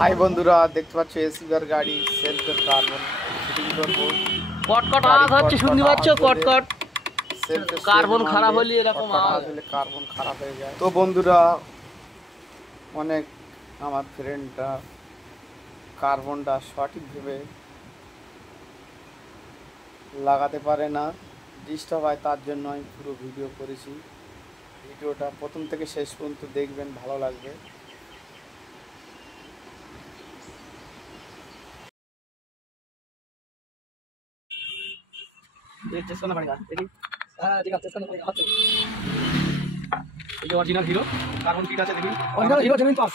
High বন্ধুরা, দেখতে পাচ্ছ এসিআর গাড়ি সেলফের কার্বন ফিটিং করব। কটকট আওয়াজ হচ্ছে, শুনতে পাচ্ছ? কটকট সেলফের কার্বন খারাপ হলে এরকম আওয়াজ হলে কার্বন খারাপ হয়ে যায়। তো বন্ধুরা, অনেক আমার ফ্রেন্ডরা কার্বনটা সঠিকভাবে লাগাতে পারে না, ডিস্টার্ব হয়, তার জন্য আমি পুরো ভিডিও করেছি। ভিডিওটা প্রথম থেকে শেষ পর্যন্ত দেখবেন, ভালো লাগবে। चेक करना पड़ेगा। देखिए ठीक है, चेक करना पड़ेगा। ये ओरिजिनल हीरो कार्बन किट আছে দেখুন, ओरिजिनल हीरो जमीन पास।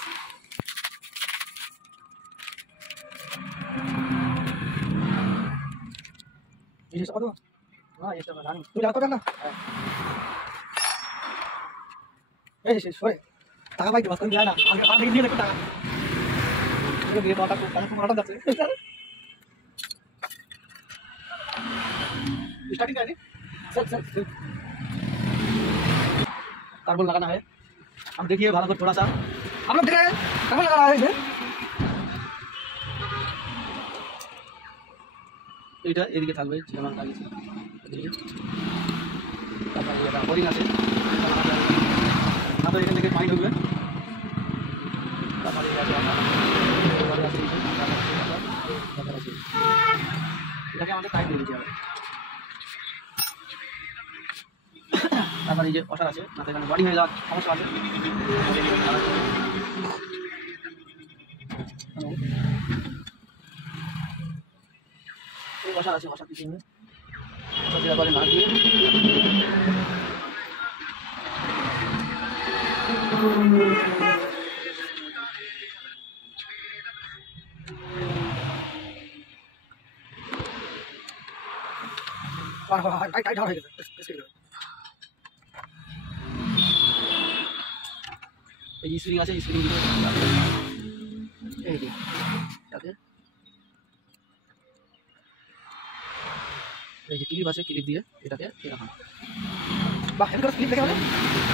ये सब दो। हां ये सब जान तू जातो ना। ए সরে টাকা ভাই বাস করে যায় না, আগে আগে দিয়ে দেখো টাকা। ये দিয়ে টাকা তো টাকা মারাটা যাচ্ছে। स्टार्टिंग है सर कार्बन लगाना है। हम देखिए भाला को थोड़ा सा हम लोग देख रहे हैं कार्बन लगा रहा है इधर। এটা এদিকে থাকবে যেমন লাগিয়েছি, তারপর এটা বোরিং আছে, তারপর এখান থেকে পানি ঢুকবে, তারপরে এটাকে আমাদের টাইট দিয়ে দিতে হবে। তারপরে এই যে ওষার আছে, তাতে এখানে বডি হয়ে যাওয়ার সমস্যা আছে। এই ওষার আছে, ওষার দিতে হবে, ওষার দেওয়ার পরে না দিয়ে টাইট হয়ে গেছে। এই স্প্রিং আছে, স্প্রিং দিয়ে এই যে তাকে এই যে ক্লিপ আছে, ক্লিপ দিয়ে এটাকে এরকম বাহ এর করে ক্লিপ দেখে হবে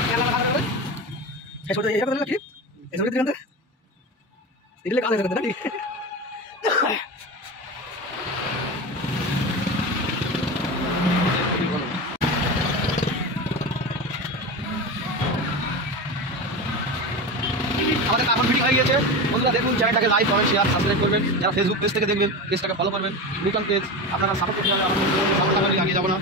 কেন লাগা হবে এই ছোট এইটা করে ক্লিপ এই ছোট দিকে দিলে কাজ হয়ে যাবে না। ঠিক আমাদের কার্বন ফিটিং হয়ে গেছে। বন্ধুরা দেখুন, চ্যানেলটাকে লাইক কমেন্ট শেয়ার সাবস্ক্রাইব করবেন। যারা ফেসবুক পেজ থেকে দেখবেন, পেজটাকে ফলো করবেন। নতুন পেজ আপনারা সাপোর্ট করতে হবে, আমাদের আগে যাবো না।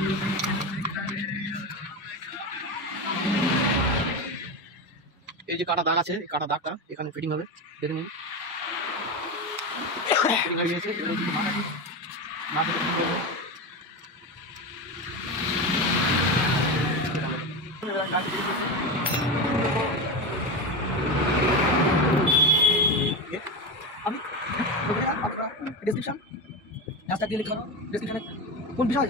এই যে কাটা দাগ আছে, এই কাটা দাগটা এখানে ফিটিং হবে, দেখে নিন। ফিটিং হয়ে গেছে, डिस्क्रिप्शन हैशटैग দিয়ে লিখো ডেসক্রিপশনে কোন বিষয়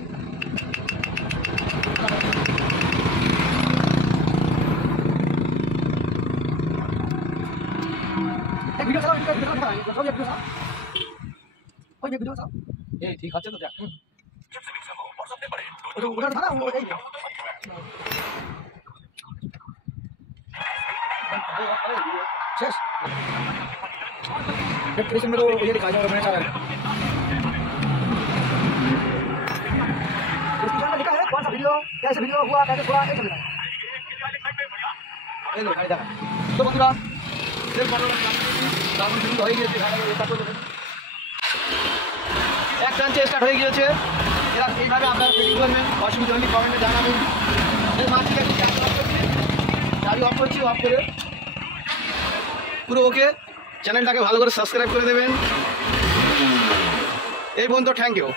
एक वीडियो चलाओ, वीडियो दिखाओ, ये वीडियो चलाओ, ओए ये वीडियो चलाओ, ये ठीक আছে তো দেখ तो उधर था ना वो यही शेष डिस्क्रिप्शन में तो ये दिखा जाऊंगा मैंने चैनल डिस्क्रिप्शन में लिखा है कौन सा वीडियो कैसे वीडियो हुआ, कैसे हुआ, ये सब लिखा है। ये लो गाड़ी देखा तो बंधुरा सेल করো না, কারণ শুরু হয়ে গেছে, এটা করে দেবেন। এক টানচে স্টার্ট হয়ে গিয়েছে। এরা এইভাবে আপনারা ফিটিং করবেন, অসুবিধা হলে কমেন্টে জানাবেন। এই মাছটিকে গাড়ি অফ করছি, অফ করে পুরো ওকে। চ্যানেলটাকে ভালো করে সাবস্ক্রাইব করে দেবেন। এই বন্ধু থ্যাংক ইউ।